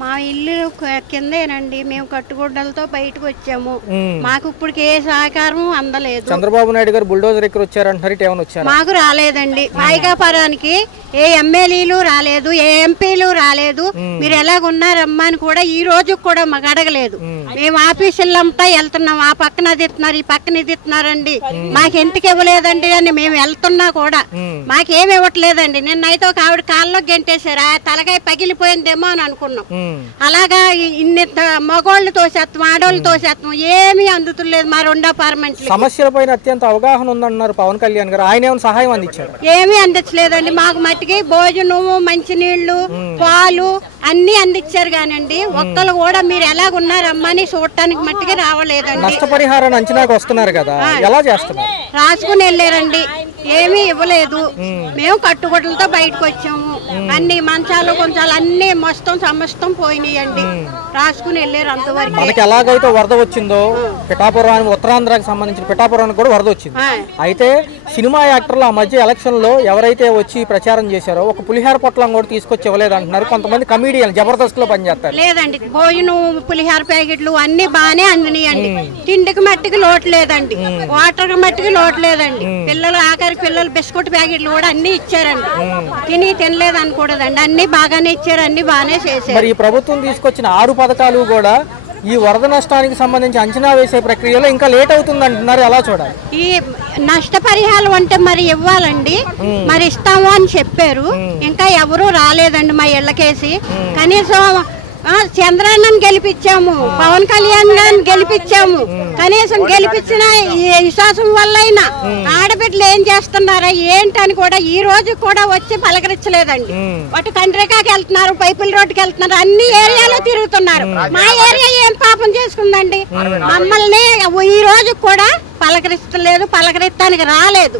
మా ఇల్లు కిందేనండి, మేము కట్టుగుడ్డలతో బయటకు వచ్చాము. మాకు ఇప్పటికి ఏ సహకారం అందలేదు. చంద్రబాబు నాయుడు గారు బుల్డోజర్ ఎక్కడ వచ్చారంటారు, ఏమైనా వచ్చారు? మాకు రాలేదండి. పాయికాపురానికి ఏ ఎమ్మెల్యేలు రాలేదు, ఏ ఎంపీలు రాలేదు. మీరు ఎలాగున్నారమ్మా అని కూడా ఈ రోజు కూడా మాకు అడగలేదు. మేము ఆఫీసులంతా వెళ్తున్నాం, ఆ పక్కన అది ఇస్తున్నారు, ఈ పక్కన ఇది ఇస్తున్నారండి, మాకు ఎందుకు ఇవ్వలేదండి అని మేము వెళ్తున్నా కూడా మాకేమి ఇవ్వట్లేదండి. నిన్నైతే ఒక ఆవిడ కాళ్ళలో గెంటేశారు, ఆ తలకాయ పగిలిపోయిందేమో అని అనుకున్నాం. అలాగా ఇన్ని మగోళ్ళు తోసేస్తాం, ఆడోళ్ళు తోసేస్తాం, ఏమీ అందుతులేదు. మా 2 అపార్ట్మెంట్లు సమస్యల పైన అత్యంత అవగాహన ఉందన్నారు పవన్ కళ్యాణ్ గారు, ఆయన ఏమైనా సహాయం అందించారు? ఏమీ అందించలేదండి. మాకు మట్టికి భోజనము, మంచినీళ్లు, పాలు అన్ని అందించారు కానండి ఒక్కళ్ళు కూడా మీరు ఎలాగున్నారమ్మా అని చూడటానికి మట్టికి రావలేదండి. నష్టపరిహారాన్ని అంచనాకు వస్తున్నారు కదా, ఎలా చేస్తున్నారు? రాసుకుని వెళ్ళారండి, ఏమీ ఇవ్వలేదు. మేము కట్టుబడులతో బయటకు వచ్చాము. అన్ని మంచాలు కొంచాలు అన్ని మొత్తం సమస్తం పోయినాయండి. రాసుకుని వెళ్ళారు అంతవరకు. మనకి ఎలాగైతే వరద వచ్చిందో పిఠాపురానికి, ఉత్తరాంధ్రాకి సంబంధించిన పిఠాపురానికి కూడా వరద వచ్చింది. అయితే సినిమా యాక్టర్లు ఆ మధ్య ఎలక్షన్ లో ఎవరైతే వచ్చి ప్రచారం చేశారో ఒక పులిహార పొట్లం కూడా తీసుకొచ్చి ఇవ్వలేదు అంటున్నారు కొంతమంది కమీడియన్. జబర్దస్త్ లో పనిచేస్తారు. లేదండి, భోజనం, పులిహార ప్యాకెట్లు అన్ని బాగానే అందినాయండి. తిండికి మట్టికి లోటు లేదండి, వాటర్ మట్టికి లోటు లేదండి. పిల్లలు ఆఖరికి పిల్లలు బిస్కెట్ ప్యాకెట్లు కూడా అన్ని ఇచ్చారండి. తినలేదు అనకూడదండి, అన్ని బాగానే ఇచ్చారు, అన్ని బాగానే చేశారు. మరి ఈ ప్రభుత్వం తీసుకొచ్చిన 6 పథకాలు కూడా ఈ వరద నష్టానికి సంబంధించి అంచనా వేసే ప్రక్రియలో ఇంకా లేట్ అవుతుంది అంటున్నారు, ఎలా చూడాలి? ఈ నష్టపరిహారం అంటే మరి ఇవ్వాలండి, మరి ఇస్తాము అని చెప్పారు. ఇంకా ఎవరు రాలేదండి మా ఇళ్ళకేసి. కనీసం చంద్రన్నని గెలిపించాము, పవన్ కళ్యాణ్ గారిని గెలిపించాము. కనీసం గెలిపించిన విశ్వాసం వల్ల అయినా ఆడబిడ్డలు ఏం చేస్తున్నారా ఏంటని కూడా ఈ రోజు కూడా వచ్చి పలకరించలేదండి. వాటి కండ్రికాకి వెళ్తున్నారు, పైపుల రోడ్డుకి వెళ్తున్నారు, అన్ని ఏరియాలో తిరుగుతున్నారు. మా ఏరియా ఏం పాపం చేసుకుందండి? మమ్మల్ని ఈ రోజు కూడా పలకరిస్తలేదు, పలకరిస్తానికి రాలేదు.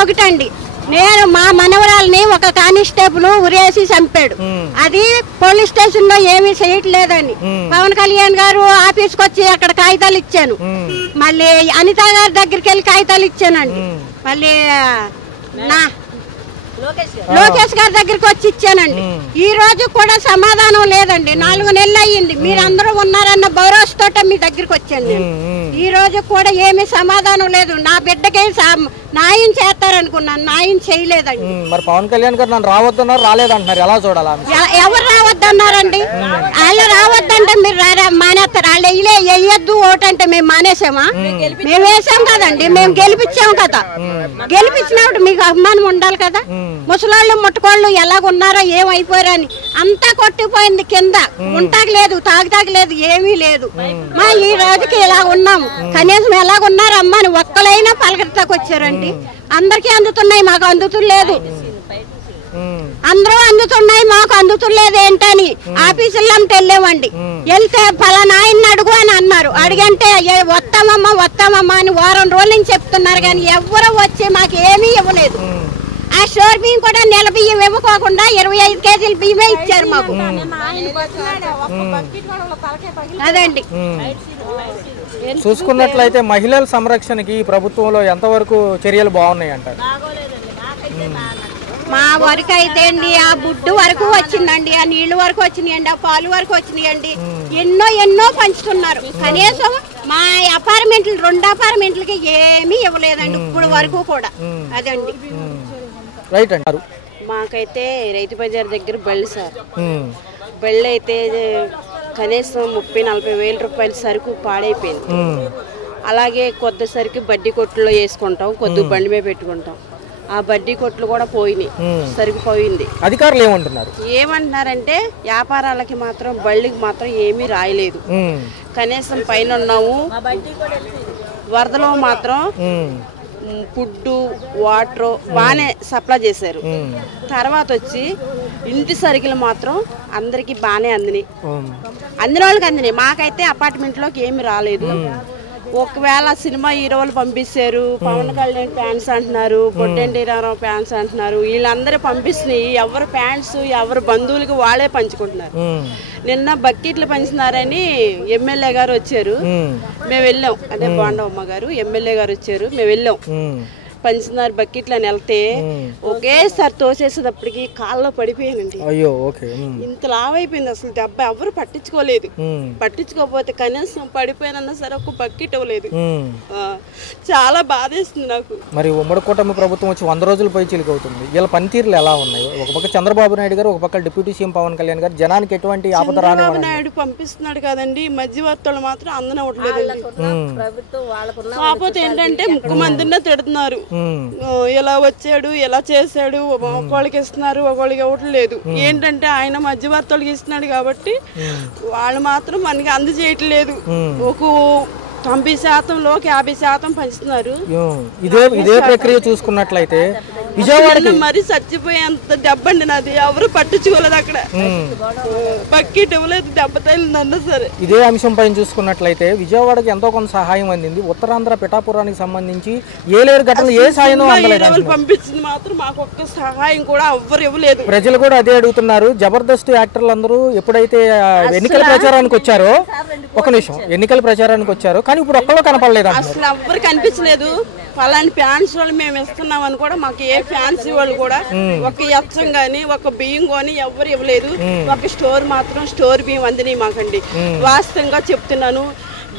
ఒకటండి, నేను మా మనవరాల్ని ఒక కానిస్టేబుల్ ఉరేసి చంపాడు. అది పోలీస్ స్టేషన్ లో ఏమీ చేయట్లేదని పవన్ కళ్యాణ్ గారు ఆఫీస్కి వచ్చి అక్కడ కాగితాలు ఇచ్చాను. మళ్ళీ అనిత గారి దగ్గరికి వెళ్ళి కాగితాలు ఇచ్చానండి. మళ్ళీ లోకేష్ గారి దగ్గరికి వచ్చి ఇచ్చానండి. ఈ రోజు కూడా సమాధానం లేదండి. 4 నెలలు అయ్యింది. మీరందరూ ఉన్నారన్న భరోసాతో మీ దగ్గరికి వచ్చాను నేను. ఈ రోజు కూడా ఏమీ సమాధానం లేదు. నా బిడ్డకే న్యాయం చేస్తారనుకున్నాను, న్యాయం చేయలేదండి. మరి పవన్ కళ్యాణ్ గారు నన్ను రావద్దన్నారు, రాలేదంటున్నారు, ఎలా చూడాలి? ఎవరు రావద్దన్నారండి? వాళ్ళు రావద్దంటే మీరు మానేస్తారు. వాళ్ళు వేయద్దు ఓటంటే మేము మానేసామా? మేము వేసాం కదండి, మేము గెలిపించాం కదా. గెలిపించినప్పుడు మీకు అభిమానం ఉండాలి కదా. ముసలాళ్ళు ముట్టుకోళ్ళు ఎలాగున్నారో ఏమైపోయారో అని అంతా కొట్టిపోయింది కింద. ఉంటాకి లేదు, తాగుతాకి లేదు, ఏమీ లేదు. మా ఈ రోజుకి ఇలా ఉన్నాము. కనీసం ఎలాగున్నారమ్మా అని ఒక్కలైనా పలకరితాకు వచ్చారండి. అందరికీ అందుతున్నాయి, మాకు అందుతులేదు. అందరూ అందుతున్నాయి, మాకు అందుతులేదు ఏంటని ఆఫీసుల్లో వెళ్ళామండి. వెళ్తే ఫలానా ఆయన అడుగు అని అన్నారు. అడిగంటే వస్తామమ్మా అని వారం రోజుల నుంచి చెప్తున్నారు, కానీ ఎవరు వచ్చి మాకు ఏమీ ఇవ్వలేదు. ఆ షోర్ బియ్యం కూడా నెల బియ్యం ఇవ్వకోకుండా 25 కేజీల బియ్యమే ఇచ్చారు మాకు. అదండి. చూసుకున్నట్లయితే మహిళల సంరక్షణకి ఈ ప్రభుత్వంలో ఎంతవరకు చర్యలు బాగున్నాయి అంటారు? మా వరకు అయితే అండి ఆ బుడ్డు వరకు వచ్చిందండి, ఆ నీళ్లు వరకు వచ్చినాయండి, ఆ పాలు వరకు వచ్చినాయండి. ఎన్నో పంచుతున్నారు. కనీసం మా అపార్ట్మెంట్లు 2 అపార్ట్మెంట్లకి ఏమీ ఇవ్వలేదండి ఇప్పుడు వరకు కూడా. అదండి. రైట్ అంటారు. మాకైతే రైతు బజార్ దగ్గర బళ్ళు సార్. బళ్ళు అయితే కనీసం 30-40 వేల రూపాయల సరుకు పాడైపోయింది. అలాగే కొద్ది సరుకు బడ్డీ కొట్టులో వేసుకుంటాం, కొద్ది బండి మీద పెట్టుకుంటాం. ఆ బడ్డీ కొట్లు కూడా పోయినాయి, సరుకు పోయింది. అధికారులు ఏమంటున్నారంటే వ్యాపారాలకి మాత్రం బళ్ళకి మాత్రం ఏమీ రాయలేదు. కనీసం పైన ఉన్నాము, వరదలో మాత్రం ఫుడ్ వాటర్ బాగానే సప్లై చేశారు. తర్వాత వచ్చి ఇంటి సరుకులు మాత్రం అందరికి బాగానే అందినాయి, అందిన వాళ్ళకి అందినాయి. మాకైతే అపార్ట్మెంట్లోకి ఏమి రాలేదు. ఒకవేళ సినిమా హీరోలు పంపిస్తారు, పవన్ కళ్యాణ్ ఫ్యాన్స్ అంటున్నారు, పొట్టెంటి రామారావు ఫ్యాన్స్ అంటున్నారు, వీళ్ళందరూ పంపిస్తున్నాయి. ఎవరు ఫ్యాన్స్ ఎవరు బంధువులకి వాళ్ళే పంచుకుంటున్నారు. నిన్న బకెట్లు పంచుతున్నారని ఎమ్మెల్యే గారు వచ్చారు, మేము వెళ్ళాం. అదే బాండవమ్మ గారు ఎమ్మెల్యే గారు వచ్చారు, మేము వెళ్ళాం. పంచుతున్నారు బకెట్లు అని వెళ్తే ఒకేసారి తోసేసేటప్పటికి కాళ్ళలో పడిపోయానండి. అయ్యో ఓకే. ఇంత లావైపోయింది అసలు దెబ్బ, ఎవరు పట్టించుకోలేదు. పట్టించుకోకపోతే కనీసం పడిపోయినా సరే ఒక బకెట్ ఇవ్వలేదు. చాలా బాధేస్తుంది నాకు. మరి ఉమ్మడి కూటమి ప్రభుత్వం వచ్చి 100 రోజులు పై చిలుక అవుతుంది. ఇలా పనితీరులు ఎలా ఉన్నాయి? ఒక పక్క చంద్రబాబు నాయుడు గారు, ఒక పక్క డిప్యూటీ సీఎం పవన్ కళ్యాణ్ గారు జనానికి ఎటువంటి ఆపద రాని చంద్రబాబు నాయుడు పంపిస్తున్నాడు కదండి, మధ్యవర్తులు మాత్రం అందనవట్లేదు. కాకపోతే ఏంటంటే ముఖ్యమంత్రినే తిడుతున్నారు, ఎలా వచ్చాడు ఎలా చేశాడు, ఒకళ్ళకి ఇస్తున్నారు ఒకళ్ళకి ఇవ్వట్లేదు. ఏంటంటే ఆయన మధ్యవర్తులకి ఇస్తున్నాడు కాబట్టి వాళ్ళు మాత్రం మనకి అందజేయట్లేదు. ఒక 90%లో 50% పంచుతున్నారు. ఇదే ప్రక్రియ చూసుకున్నట్లయితే విజయవాడ మరి చచ్చిపోయేంత దెబ్బండి నాది, ఎవరు పట్టించుకోలేదు. అక్కడ బకెట్ ఇవ్వలేదు, దెబ్బ తగిలిందన్నా సరే. ఇదే అంశం పైన చూసుకున్నట్లయితే విజయవాడకి ఎంతో కొంత సహాయం అందింది. ఉత్తరాంధ్ర పిఠాపురానికి సంబంధించి ఏలేరు ఘటనలు ఏ సాయం పంపించింది మాత్రం మాకు ఒక్క సహాయం కూడా ఎవ్వరు ఇవ్వలేదు. ప్రజలు కూడా అదే అడుగుతున్నారు. జబర్దస్త్ యాక్టర్లు అందరూ ఎప్పుడైతే ఎన్నికల ప్రచారానికి వచ్చారో, ఒక నిమిషం, ఎన్నికల ప్రచారానికి వచ్చారో కానీ ఇప్పుడు ఒక్కలో కనపడలేదు. అసలు ఎవ్వరు కనిపించలేదు. పలాని ఫ్యాన్స్ వాళ్ళు మేము ఇస్తున్నాం అని కూడా మాకు ఏ ఫ్యాన్స్ వాళ్ళు కూడా ఒక ఎచ్చం గానీ ఒక బియ్యం కానీ ఎవరు ఇవ్వలేదు. ఒక స్టోర్ మాత్రం స్టోర్ బియ్యం అందినాయి మాకండి. వాస్తవంగా చెప్తున్నాను,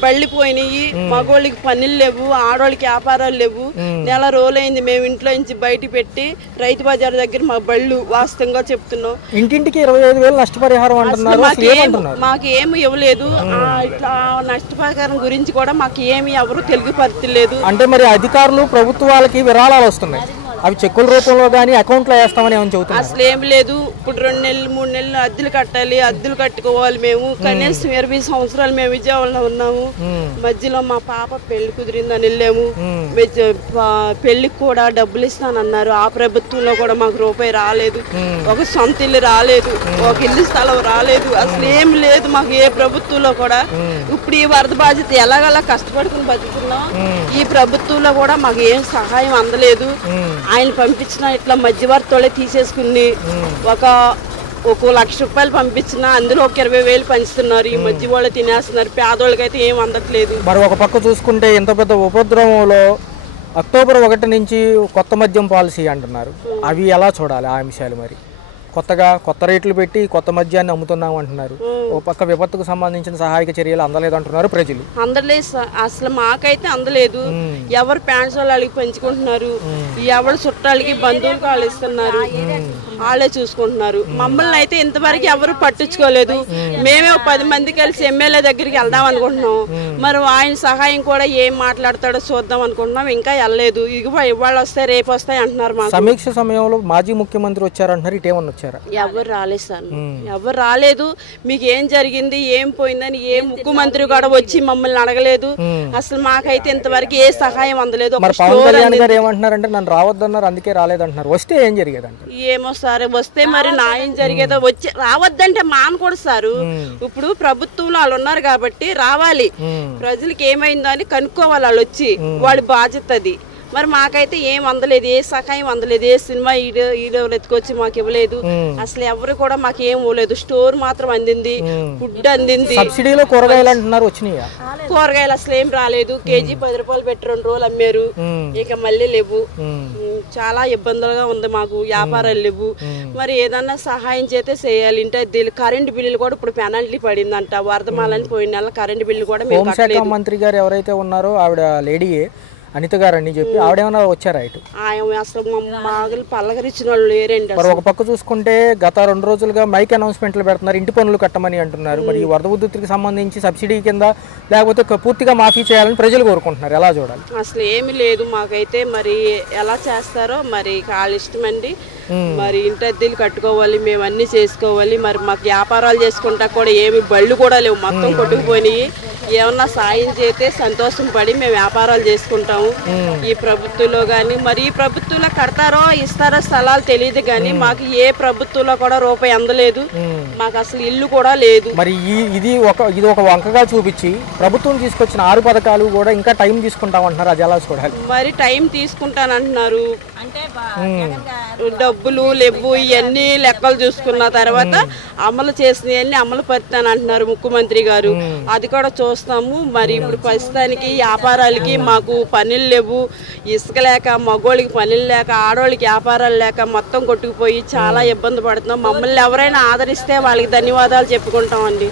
బళ్ళిపోయినాయి. మగోళ్ళకి పనులు లేవు, ఆడోళ్ళకి వ్యాపారాలు లేవు. నెల రోజులైంది మేము ఇంట్లో నుంచి బయట పెట్టి రైతు బజార్ దగ్గర మా బళ్ళు. వాస్తవంగా చెప్తున్నాం, ఇంటింటికి 25,000 నష్టపరిహారం అంటున్నారు. మాకు ఏమి ఇవ్వలేదు. ఇట్లా నష్టపరిహారం గురించి కూడా మాకు ఏమి ఎవరు తెలియపరచలేదు. అంటే మరి అధికారులు ప్రభుత్వాలకి విరాళాలు వస్తున్నాయి, అవి చెక్కుల రూపంలో కానీ అకౌంట్లో వేస్తామని ఏమని చెబుతున్నారు. అసలు ఏమి లేదు. ఇప్పుడు 2 నెలలు 3 నెలలు అద్దెలు కట్టాలి, అద్దెలు కట్టుకోవాలి. మేము కనీసం 20 సంవత్సరాలు మేము విజయవాడలో ఉన్నాము. మధ్యలో మా పాప పెళ్లి కుదిరిందని వెళ్ళాము. పెళ్లికి కూడా డబ్బులు ఇస్తానన్నారు. ఆ ప్రభుత్వంలో కూడా మాకు రూపాయి రాలేదు. ఒక సొంత ఇల్లు రాలేదు, ఒక ఇల్లు స్థలం రాలేదు. అసలు ఏమి లేదు మాకు ఏ ప్రభుత్వంలో కూడా. ఇప్పుడు ఈ వరద బాధ్యత ఎలాగలా కష్టపడుకుని బతుకుతున్నాం. ఈ ప్రభుత్వంలో కూడా మాకు ఏం సహాయం అందలేదు. ఆయన పంపించిన ఇట్లా మధ్యవర్తులే తీసేసుకుని ఒక 1,00,000 రూపాయలు పంపించినా అందులో ఒక 20,000 పంచుతున్నారు. ఈ మధ్య వాళ్ళు తినేస్తున్నారు. పేదోళ్ళకైతే ఏం అందట్లేదు. మరి ఒక పక్క చూసుకుంటే ఇంత పెద్ద ఉపద్రవంలో అక్టోబర్ 1 నుంచి కొత్త మద్యం పాలసీ అంటున్నారు. అవి ఎలా చూడాలి ఆ అంశాలు? మరి కొత్త రేట్లు పెట్టి కొత్త మద్యాన్ని అమ్ముతున్నాం అంటున్నారు. ఓ పక్క విపత్తుకు సంబంధించిన సహాయక చర్యలు అందలేదు అంటున్నారు ప్రజలు. అందలేదు అసలు, మాకైతే అందలేదు. ఎవరు ప్యాంట్స్ వాళ్ళు వాళ్ళకి పంచుకుంటున్నారు, ఎవరు చుట్టాలకి బంధువులకు వాళ్ళు ఇస్తున్నారు, వాళ్ళే చూసుకుంటున్నారు. మమ్మల్ని అయితే ఇంతవరకు ఎవరు పట్టించుకోలేదు. మేమే 10 మంది కలిసి ఎమ్మెల్యే దగ్గరికి వెళ్దాం అనుకుంటున్నాం. మరి ఆయన సహాయం కూడా ఏం మాట్లాడతాడో చూద్దాం అనుకుంటున్నాం. ఇంకా వెళ్ళలేదు. ఇవాళ వస్తాయి రేపు వస్తాయి అంటున్నారు. మాకు సమీక్ష సమయంలో మాజీ ముఖ్యమంత్రి వచ్చారంటున్నారు. ఇటేమన్నా ఎవరు రాలేదు సార్, ఎవరు రాలేదు. మీకు ఏం జరిగింది ఏం పోయిందని ఏ ముఖ్యమంత్రి కూడా వచ్చి మమ్మల్ని అడగలేదు. అసలు మాకైతే ఇంతవరకు ఏ సహాయం అందలేదు. ఏమంటున్నారంటే నన్ను రావద్దన్నారు, అందుకే రాలేదంటున్నారు. వస్తే ఏం జరిగేదంట? ఏమో సార్, వస్తే మరి న్యాయం జరిగేదో. వచ్చి రావద్దంటే మానకూడదు సారు. ఇప్పుడు ప్రభుత్వంలో వాళ్ళు ఉన్నారు కాబట్టి రావాలి. ప్రజలకు ఏమైందో అని కనుక్కోవాలి. వాళ్ళు వచ్చి వాళ్ళ బాధ్యత అది. మరి మాకైతే ఏం అందలేదు, ఏ సహాయం అందలేదు. ఏ సినిమా హీరోలు ఎత్తుకొచ్చి మాకు ఇవ్వలేదు. అసలు ఎవరు కూడా మాకు ఏం ఇవ్వలేదు. స్టోర్ మాత్రం అందింది, ఫుడ్ అందింది. సబ్సిడీలో కూరగాయలు అంటున్నారు, వచ్చినాయా? కూరగాయలు అసలు ఏం రాలేదు. కేజీ 10 రూపాయలు పెట్టి 2 రోజులు అమ్మారు. ఇక మళ్ళీ లేవు. చాలా ఇబ్బందులుగా ఉంది మాకు. వ్యాపారాలు లేవు. మరి ఏదన్నా సహాయం చేస్తే చేయాలి. ఇంటి కరెంటు బిల్లులు కూడా ఇప్పుడు పెనాల్టీ పడిందంట. వరదమాలని పోయిన నెల కరెంటు బిల్లు కూడా మేము కట్టలేదు. హోంశాఖ మంత్రి గారు ఎవరైతే ఉన్నారో ఆవిడ లేడీయే అనిత గారు అని చెప్పి ఆవిడేమన్నా వచ్చారా ఇటు? అసలు మాగలు పల్లకరించిన వాళ్ళు లేరండి. మరి ఒక పక్క చూసుకుంటే గత 2 రోజులుగా మైక్ అనౌన్స్మెంట్లు పెడుతున్నారు, ఇంటి పనులు కట్టమని అంటున్నారు. మరి ఈ వరద విద్యుత్తుకి సంబంధించి సబ్సిడీ కింద లేకపోతే పూర్తిగా మాఫీ చేయాలని ప్రజలు కోరుకుంటున్నారు. ఎలా చూడాలి? అసలు ఏమి లేదు మాకైతే. మరి ఎలా చేస్తారో మరి వాళ్ళ ఇష్టమండి. మరి ఇంటి అద్దెలు కట్టుకోవాలి, మేము అన్ని చేసుకోవాలి. మరి మాకు వ్యాపారాలు చేసుకుంటా కూడా ఏమి బళ్ళు కూడా లేవు, మొత్తం కొట్టుకుపోయినాయి. ఏమన్నా సాయం చేస్తే సంతోషం పడి మేము వ్యాపారాలు చేసుకుంటాము. ఈ ప్రభుత్వంలో కానీ మరి ఈ ప్రభుత్వంలో కడతారో ఇస్తారో స్థలాలు తెలియదు కానీ మాకు ఏ ప్రభుత్వంలో కూడా రూపాయి అందలేదు. మాకు అసలు ఇల్లు కూడా లేదు. మరి ఇది ఒక వంకగా చూపించి ప్రభుత్వం తీసుకొచ్చిన 6 పథకాలు కూడా ఇంకా టైం తీసుకుంటామంటున్నారు. అది ఎలా చూడాలి? మరి టైం తీసుకుంటానంటున్నారు. డబ్బులు లేవు ఇవన్నీ లెక్కలు చూసుకున్న తర్వాత అమలు చేసినవన్నీ అమలు పరుతానంటున్నారు ముఖ్యమంత్రి గారు. అది కూడా చూస్తాము. మరి ఇప్పుడు ప్రస్తుతానికి వ్యాపారాలకి మాకు పనులు లేవు, ఇసుక లేక, మగోళ్ళకి పనులు లేక, ఆడవాళ్ళకి వ్యాపారాలు లేక మొత్తం కొట్టుకుపోయి చాలా ఇబ్బంది పడుతున్నాం. మమ్మల్ని ఎవరైనా ఆదరిస్తే వాళ్ళకి ధన్యవాదాలు చెప్పుకుంటామండి.